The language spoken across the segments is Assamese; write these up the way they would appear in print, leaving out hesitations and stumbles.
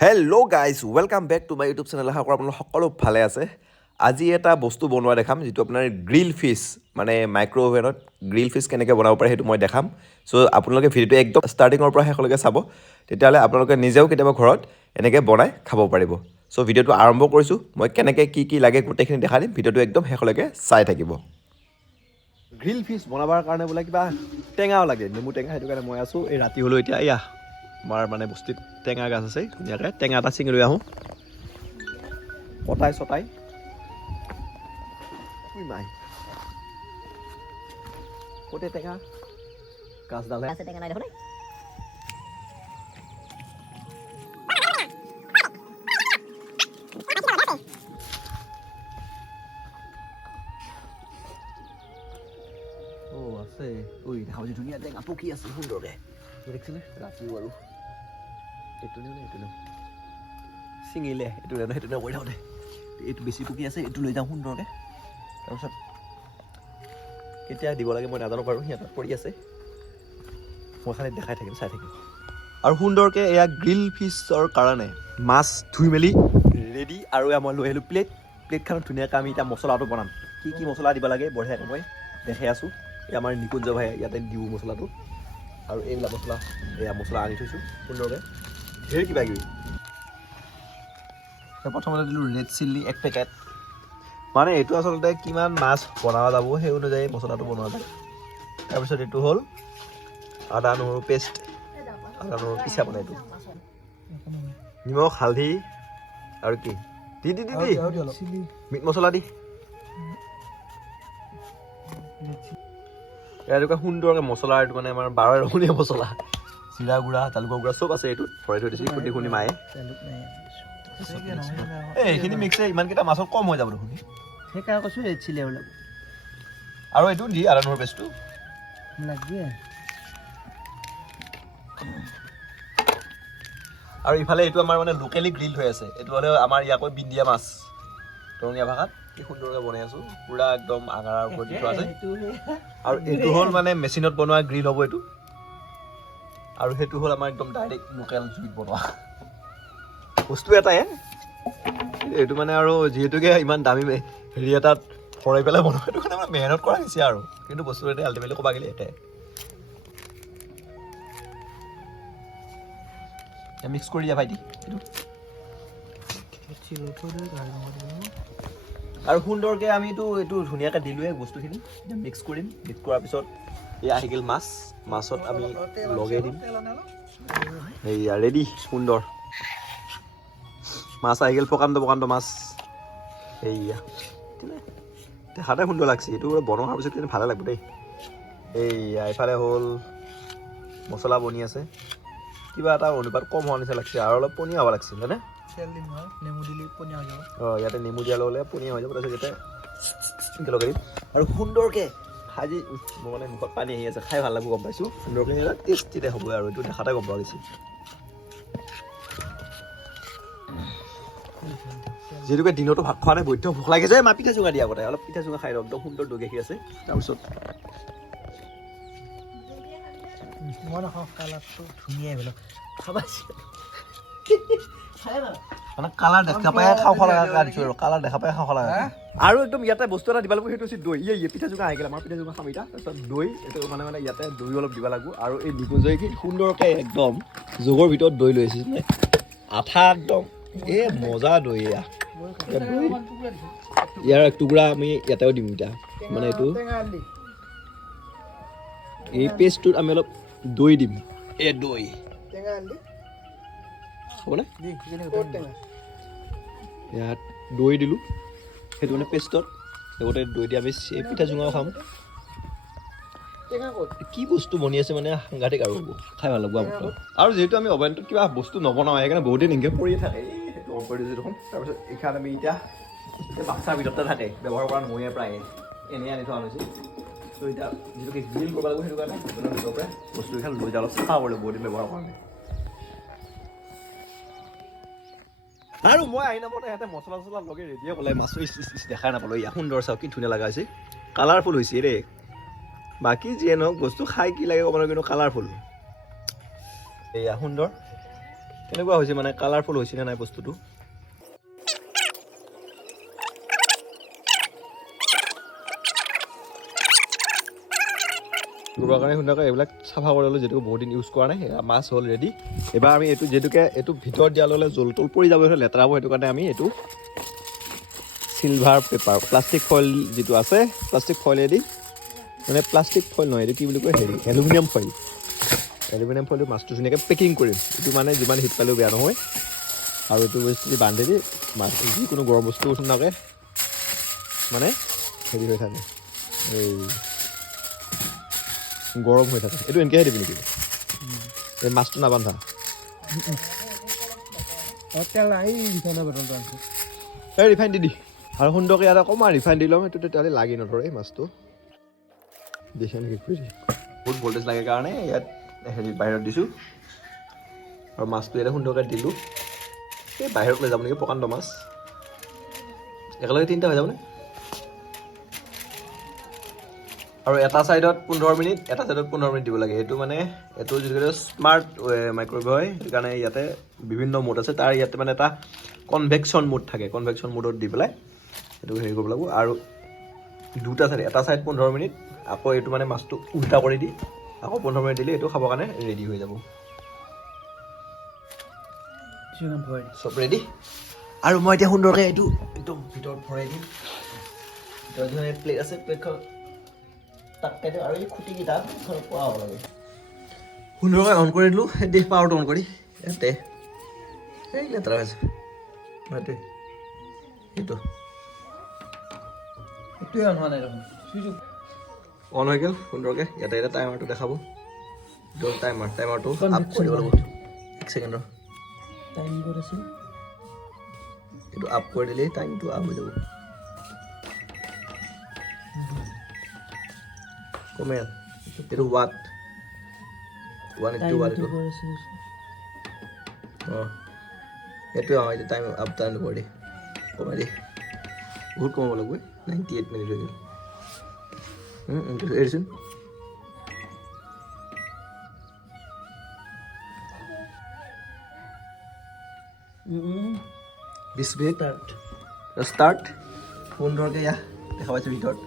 Hello' guys welcome back to my YouTube channel. আশা কৰোঁ আপোনালোক সকলো ভালে আছে। আজি এটা বস্তু বনোৱা দেখাম, যিটো আপোনাৰ গ্ৰিল ফিছ, মানে মাইক্ৰ' অভেনত গ্ৰিল ফিছ কেনেকৈ বনাব পাৰে সেইটো মই দেখাম। চ' আপোনালোকে ভিডিঅ'টো একদম ষ্টাৰ্টিঙৰ পৰা শেষলৈকে চাব, তেতিয়াহ'লে আপোনালোকে নিজেও কেতিয়াবা ঘৰত এনেকৈ বনাই খাব পাৰিব। চ' ভিডিঅ'টো আৰম্ভ কৰিছোঁ। মই কেনেকৈ কি লাগে গোটেইখিনি দেখাই দিম, ভিডিঅ'টো একদম শেষলৈকে চাই থাকিব। গ্ৰিল ফিছ বনাবৰ কাৰণে বোলে কিবা টেঙাও লাগে, নেমু টেঙা। সেইটো কাৰণে মই আছোঁ এই ৰাতি হ'লেও এতিয়া এয়া আমাৰ মানে বস্তিত টেঙা গাছ আছে, ধুনীয়াকৈ টেঙা এটা ছিঙি লৈ আহোঁ, কটাই চটাই মাই গোটেই টেঙা গাছডালে আছে, টেঙা নাই দেখোন। আছে ঐ দেখা পাইছোঁ, ধুনীয়া টেঙা পকি আছে সুন্দৰকৈ। দেখিছেনে ৰাতিও আৰু এইটো নিওঁ নে এইটো নিওঁ, ছিঙিলে এইটো নে সেইটো নে কৰি থাকোঁতে এইটো বেছি পকি আছে, এইটো লৈ যাওঁ সুন্দৰকৈ। তাৰপিছত কেতিয়া দিব লাগে মই নাজানো বাৰু, সিহঁতত পৰি আছে, মই খালি দেখাই থাকিম, চাই থাকিম। আৰু সুন্দৰকৈ এয়া গ্ৰিল ফিছৰ কাৰণে মাছ ধুই মেলি ৰেডি। আৰু এয়া মই লৈ আহিলোঁ প্লেটখনত ধুনীয়াকৈ আমি এতিয়া মছলাটো বনাম। কি মছলা দিব লাগে বঢ়িয়াকৈ মই দেখাই আছোঁ। এই আমাৰ নিকুঞ্জ ভাই ইয়াতে দিওঁ মছলাটো, আৰু এইবিলাক মছলা আনি থৈছোঁ সুন্দৰকৈ, ধেৰ কিবা কিবি। প্ৰথমতে দিলোঁ ৰেড চিলি 1 পেকেট, মানে এইটো আচলতে কিমান মাছ বনোৱা যাব সেই অনুযায়ী মছলাটো বনোৱা যায়। তাৰপিছত এইটো হ'ল আদা নহৰু পেষ্ট, আদা নহৰু পিছা বনাই এইটো, নিমখ হালধি আৰু কি দি মিট মছলা দি এনেকুৱা সুন্দৰকৈ মছলা। এইটো মানে আমাৰ 12 ৰঙীয়া মছলা, জিৰা গুড়া, জালুকৰ গুড়া চব আছে এইটোত ভৰাই থৈ দিছোঁ, খুন্দি খুন্দি মায়ে। এইখিনি মিক্সে ইমানকেইটা মাছত কম হৈ যাব দেখোন। সেইকাৰণে কৈছোঁ ৰেড চিলি অলপ আৰু এইটো দি আদা নহৰু পেষ্টটো লাগে। আৰু ইফালে এইটো আমাৰ মানে লোকেলি গ্ৰিল হৈ আছে। এইটো হ'লে আমাৰ ইয়াকৈ বিন্দিয়া মাছ, টঙীয়া ভাষাত। কি সুন্দৰকৈ বনাই আছোঁ, পূৰা একদম আঙাৰাৰ ওপৰত দি থোৱা আছে। আৰু এইটো হ'ল মানে মেচিনত বনোৱা গ্ৰিল হ'ব এইটো, আৰু সেইটো হ'ল আমাৰ একদম ডাইৰেক্ট লোকেল জুইত বনোৱা বস্তু এটাই। এইটো মানে আৰু যিহেতুকে ইমান দামী হেৰি এটাত ভৰাই পেলাই বনোৱা, সেইটো কাৰণে মানে মেহনত কৰা হৈছে আৰু, কিন্তু বস্তু এটা আল্টিমেটলি ক'ব গ'লে এটাই। মিক্স কৰি দিয়া ভাইটি এইটো, আৰু সুন্দৰকৈ আমিতো এইটো ধুনীয়াকৈ দিলোঁৱে বস্তুখিনি। মিক্স কৰিম, মিক্স কৰাৰ পিছত এই আহি গ'ল মাছ, মাছত আমি লগাই দিম। এইয়া ৰেডি, সুন্দৰ মাছ আহি গ'ল, প্ৰকাণ্ড মাছ। এইয়া দেখাতে সুন্দৰ লাগছে, এইটো বনোৱাৰ পিছত কিন্তু ভালে লাগিব দেই। এইয়া এইফালে হ'ল মছলা বনি আছে, কিবা এটা অনুপাত কম হোৱা নিচিনা লাগিছে, আৰু অলপ পনীয়া হ'ব লাগিছিল হয়নে? নেমু দিলে পনীয়া হৈ যাব। ইয়াতে নেমু দিয়া ল'লে পনীয়া হৈ যাব। তাৰপিছত ইয়াতে লগাই দিম আৰু সুন্দৰকৈ ভাজি, মোৰ মানে মুখত পানী আহি আছে, খাই ভাল লাগিব গম পাইছোঁ। সুন্দৰকৈ টেষ্টিতে হ'ব আৰু এইটো দেখাতে গম পোৱা গৈছে। যিহেতুকে দিনতো ভাত খোৱা নাই, বৈদ্য ভোক লাগে যে, মা পিঠা চুঙা দিয়া আগতে অলপ পিঠা চুঙা খাই লওঁ, একদম সুন্দৰ দৈ গাখীৰ আছে। তাৰপিছত মই নাখাওঁ, কালাৰটো ধুনীয়াই বোলো খাবা মানে কালাৰ দেখা পাই খাওঁ লগা দিছোঁ, আৰু কালাৰ দেখা পাই খাওঁ লগা। আৰু একদম ইয়াতে বস্তু এটা দিব লাগিব, সেইটো হৈছে দৈ। পিঠা চুঙা আহি গ'ল, আমাৰ পিঠা চুঙা খাম এতিয়া। তাৰপিছত দৈ, এইটো মানে ইয়াতে দৈ অলপ দিব লাগিব। আৰু এই নিকুঞ্জয়খিনি সুন্দৰকৈ একদম যোগৰ ভিতৰত দৈ লৈ আহিছে, আঠা একদম এই মজা দৈ। এয়া দৈ, ইয়াৰ এক টুকুৰা আমি ইয়াতেও দিম এতিয়া, মানে এইটো এই পেষ্টটোত আমি অলপ দৈ দিম। এই দৈ হ'বনে? ইয়াত দৈ দিলোঁ, সেইটো মানে পেষ্টত লগতে দৈ দি আমি পিঠা চুঙাও খাম। কি বস্তু বনি আছে মানে সাংঘাতিক, আৰু খাই ভাল লাগিব আমাৰ। আৰু যিহেতু আমি অভেনটোত কিবা বস্তু নবনাওঁ, সেইকাৰণে বহুত দিন এনেকৈ পৰিয়ে থাকে, সেইটো অন কৰি দিছোঁ দেখোন। তাৰপিছত এইখান আমি এতিয়া বাক্সাৰ ভিতৰতে থাকে, ব্যৱহাৰ কৰা নহয়ে প্ৰায়ে, এনেই আনি থোৱা হৈছে। ত' এতিয়া যিহেতুকে গ্ৰিল কৰিব লাগিব, সেইটো কাৰণে ভিতৰৰ পৰা বস্তুকেইখন লৈ যাওঁ, অলপ চাফা কৰিলোঁ, বহুত দিন ব্যৱহাৰ কৰা নাই। আৰু মই আহি নাপাওঁতে সিহঁতে মছলা চছলা লগাই ৰেডিয়ে ক'লে, মাছো দেখাই নাপালোঁ। ইয়াত সুন্দৰ চাওক, কি ধুনীয়া লগা হৈছে, কালাৰফুল হৈছে দেই। বাকী যিয়ে নহওক বস্তু খাই কি লাগে ক'ব নোৱাৰো, কিন্তু কালাৰফুল। এয়া সুন্দৰ কেনেকুৱা হৈছে মানে কালাৰফুল হৈছে নে নাই বস্তুটো ধুবৰ কাৰণে সুন্দৰকৈ এইবিলাক চাফা কৰি ল'লোঁ যিহেতু বহুত দিন ইউজ কৰা নাই মাছ হ'ল ৰেডি এবাৰ আমি এইটো যিহেতুকে এইটো ভিতৰত দিয়া ল'লে জোল তোল পৰি যাব লেতেৰা হ'ব সেইটো কাৰণে আমি এইটো চিলভাৰ পেপাৰ প্লাষ্টিক ফইল যিটো আছে প্লাষ্টিক ফইলেদি মানে প্লাষ্টিক ফইল নহয় এইটো কি বুলি কয় হেৰি এলুমিনিয়াম ফইলটো মাছটো ধুনীয়াকৈ পেকিং কৰিম এইটো মানে যিমান হিট পালেও বেয়া নহয় আৰু এইটো বস্তু বান্ধি দি মাছ যিকোনো গৰম বস্তু উঠোনাকৈ মানে হেৰি হৈ থাকে এই গৰম হৈ থাকে এইটো এনেকৈহে দিবি নেকি এই মাছটো নাবান্ধা এই ৰিফাইন দি আৰু সুন্দৰকৈ ইয়াত অকণমান ৰিফাইন দি ল'ম এইটো তেতিয়াহ'লে লাগি নধৰে এই মাছটো দেখি নেকি কৰি বহুত ভল্টেজ লাগে কাৰণে ইয়াত হেৰি বাহিৰত দিছোঁ আৰু মাছটো ইয়াতে সুন্দৰকৈ দিলোঁ এই বাহিৰত লৈ যাব নেকি প্ৰকাণ্ড মাছ একেলগে 3টা হৈ যাবনে আৰু এটা ছাইডত 15 মিনিট এটা ছাইডত 15 মিনিট দিব লাগে এইটো মানে এইটো যিটো স্মাৰ্ট মাইক্ৰৱেভ হয় সেইকাৰণে ইয়াতে বিভিন্ন মোড আছে তাৰ ইয়াতে মানে এটা কনভেকশ্যন মোড থাকে কনভেকশ্যন মোডত দি পেলাই এইটো হেৰি কৰিব লাগিব আৰু দুটা ছাইড এটা ছাইড 15 মিনিট আকৌ এইটো মানে মাছটো উল্টা কৰি দি আকৌ 15 মিনিট দিলে এইটো খাবৰ কাৰণে ৰেডি হৈ যাব চব ৰেডি আৰু মই এতিয়া সুন্দৰকৈ এইটো একদম ভিতৰত ভৰাই দিম ভিতৰত প্লেট আছে প্লেটখন তাকে আৰু এই খুঁটিকেইটা পোৱা হ'ব লাগে সুন্দৰকৈ অন কৰি দিলোঁ দেহ পাৱাৰটো অন কৰি ইয়াতে এই লেতেৰা হৈছে সেইটোৱে সেইটো এইটোৱে অন হোৱা নাই দেখোন অন হৈ গ'ল সুন্দৰকৈ ইয়াতে এটা টাইমাৰটো দেখাব টাইমাৰটো আপ কৰিব লাগিব 1 ছেকেণ্ডৰ টাইম ক'ত আছিল এইটো আপ কৰি দিলেই টাইমটো আপ হৈ যাব কমে এইটো ৱাট 180 ৱাট এইটো অঁ এইটোৱে অঁ এইটো টাইম আপ ডাউন কৰি দি কমাই দি বহুত কমাব লাগিব 98 মিনিট হৈ গ'ল এৰিছোন বিছ মিনিট ষ্টাৰ্ট সুন্দৰকৈ ইয়া দেখা পাইছোঁ ভিতৰত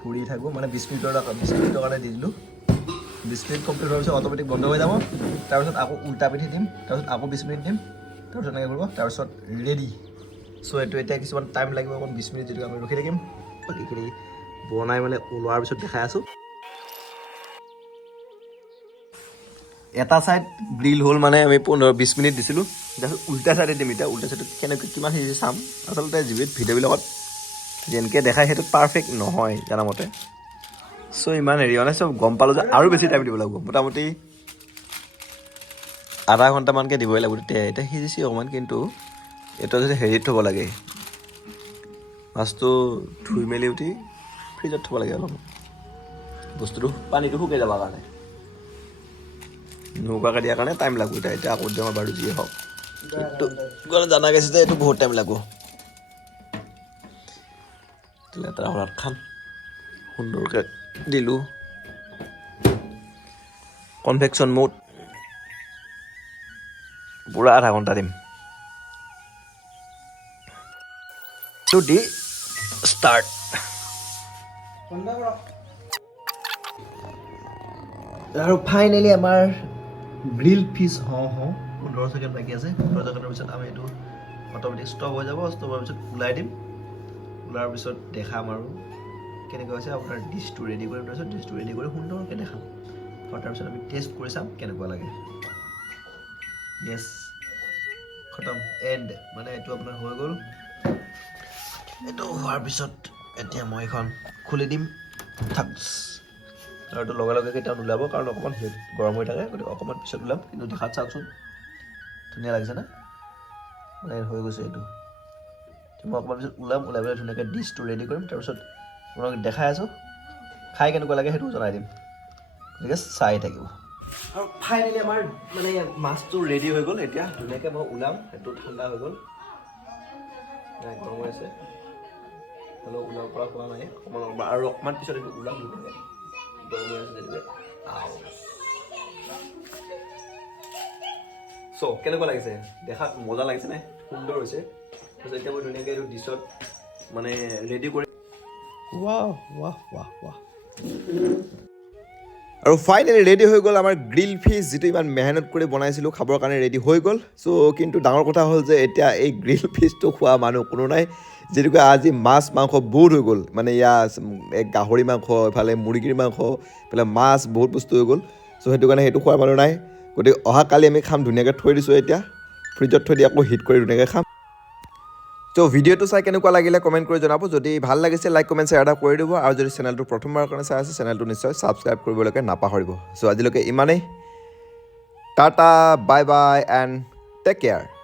ঘূৰি থাকোঁ মানে 20 মিনিটৰ কাৰণে দি দিলোঁ 20 মিনিট কমপ্লিট হোৱাৰ পিছত অট'মেটিক বন্ধ হৈ যাব তাৰপিছত আকৌ উল্টা পিঠি দিম তাৰপিছত আকৌ 20 মিনিট দিম তাৰপিছত এনেকৈ কৰিব তাৰপিছত ৰেডি চ' এইটো এতিয়া কিছুমান টাইম লাগিব অকণ 20 মিনিট যিটো আমি ৰখি থাকিম বাকীখিনি বনাই মানে ওলোৱাৰ পিছত দেখাই আছোঁ এটা ছাইড গ্ৰিল হ'ল মানে আমি 15-20 মিনিট দিছিলোঁ তাৰপিছত উল্টা ছাইডে দিম এতিয়া উল্টা ছাইডত কেনেকৈ কিমান সিজি চাম আচলতে ভিডিঅ'বিলাকত যেনেকৈ দেখায় সেইটো পাৰফেক্ট নহয় জানামতে চ' ইমান হেৰি মানে চব গম পালোঁ যে আৰু বেছি টাইম দিব লাগিব মোটামুটি আধা ঘণ্টামানকৈ দিবই লাগিব তেতিয়া এতিয়া সিজিছে অকণমান কিন্তু এইটো যদি হেৰিত থ'ব লাগে মাছটো ধুই মেলি উঠি ফ্ৰিজত থ'ব লাগে অলপ বস্তুটো পানীটো শুকাই যাবৰ কাৰণে নুশুকাকৈ দিয়াৰ কাৰণে টাইম লাগিব এতিয়া আকৌ দিওঁ বাৰু যিয়ে হওক এইটো জানা গৈছে যে এইটো বহুত টাইম লাগিব লেতেৰা কৰাত খাম সুন্দৰকৈ দিলোঁ কনভেকশ্যন মোড পূৰা আধা ঘণ্টা দিম টু দি ষ্টাৰ্ট আৰু ফাইনেলি আমাৰ গ্ৰিল ফিছ হওঁ 15 ছেকেণ্ড বাকী আছে 15 ছেকেণ্ডৰ পিছত আমি এইটো অট'মেটিক ষ্টপ হৈ যাব ষ্টপ হোৱাৰ পিছত ওলাই দিম ওলাৰ পিছত দেখাম আৰু কেনেকৈ হৈছে আপোনাৰ ডিছটো ৰেডি কৰিম তাৰপিছত ডিছটো ৰেডি কৰি সুন্দৰকৈ দেখাম আৰু তাৰপিছত আমি টেষ্ট কৰি চাম কেনেকুৱা লাগে য়েছ খতম এণ্ড মানে এইটো আপোনাৰ হৈ গ'ল এইটো হোৱাৰ পিছত এতিয়া মই এখন খুলি দিম থাক আৰু এইটো লগে লগে কেতিয়াও নোলাব কাৰণ অকণমান গৰম হৈ থাকে গতিকে অকণমান পিছত ওলাম কিন্তু দেখাত চাওকচোন ধুনীয়া লাগিছে না মানে হৈ গৈছে এইটো মই অকণমান পিছত ওলাই পেলাই ধুনীয়াকৈ ডিছটো ৰেডি কৰিম তাৰপিছত আপোনালোকে দেখাই আছোঁ খাই কেনেকুৱা লাগে সেইটো জনাই দিম গতিকে চাই থাকিব আৰু ফাইনেলি আমাৰ মানে মাছটো ৰেডি হৈ গ'ল এতিয়া ধুনীয়াকৈ মই ওলাম সেইটো ঠাণ্ডা হৈ গ'ল গৰম হৈ আছে হ'লেও ওলাব পৰা হোৱা নাই অকণমান আৰু অকণমান পিছত এইটো ওলাম ধুনীয়াকৈ গৰম হৈ আছে যেনেকৈ চ' কেনেকুৱা লাগিছে দেখাত মজা লাগিছে নে সুন্দৰ হৈছে তাৰপিছত এতিয়া মই ধুনীয়াকৈ এইটো ডিছত মানে ৰেডি কৰি ৱাহ ৱাহ ৱাহ ৱাহ আৰু ফাইনেলি ৰেডি হৈ গ'ল আমাৰ গ্ৰিল ফিছ যিটো ইমান মেহনত কৰি বনাইছিলোঁ খাবৰ কাৰণে ৰেডি হৈ গ'ল চ' কিন্তু ডাঙৰ কথা হ'ল যে এতিয়া এই গ্ৰিল ফিছটো খোৱা মানুহ কোনো নাই যিটোকে আজি মাছ মাংস বহুত হৈ গ'ল মানে ইয়াৰ গাহৰি মাংস এইফালে মুৰ্গীৰ মাংস এইফালে মাছ বহুত বস্তু হৈ গ'ল চ' সেইটো কাৰণে সেইটো খোৱাৰ মানুহ নাই গতিকে অহাকালি আমি খাম ধুনীয়াকৈ থৈ দিছোঁ এতিয়া ফ্ৰিজত থৈ দি আকৌ হিট কৰি ধুনীয়াকৈ খাম চ' ভিডিঅ'টো চাই কেনেকুৱা লাগিলে কমেণ্ট কৰি জনাব যদি ভাল লাগিছে লাইক কমেণ্ট শ্বেয়াৰ এটা কৰি দিব আৰু যদি চেনেলটো প্ৰথমবাৰৰ কাৰণে চাই আছে চেনেলটো নিশ্চয় ছাবস্ক্ৰাইব কৰিবলৈকে নাপাহৰিব চ' আজিলৈকে ইমানেই tata bye bye and take care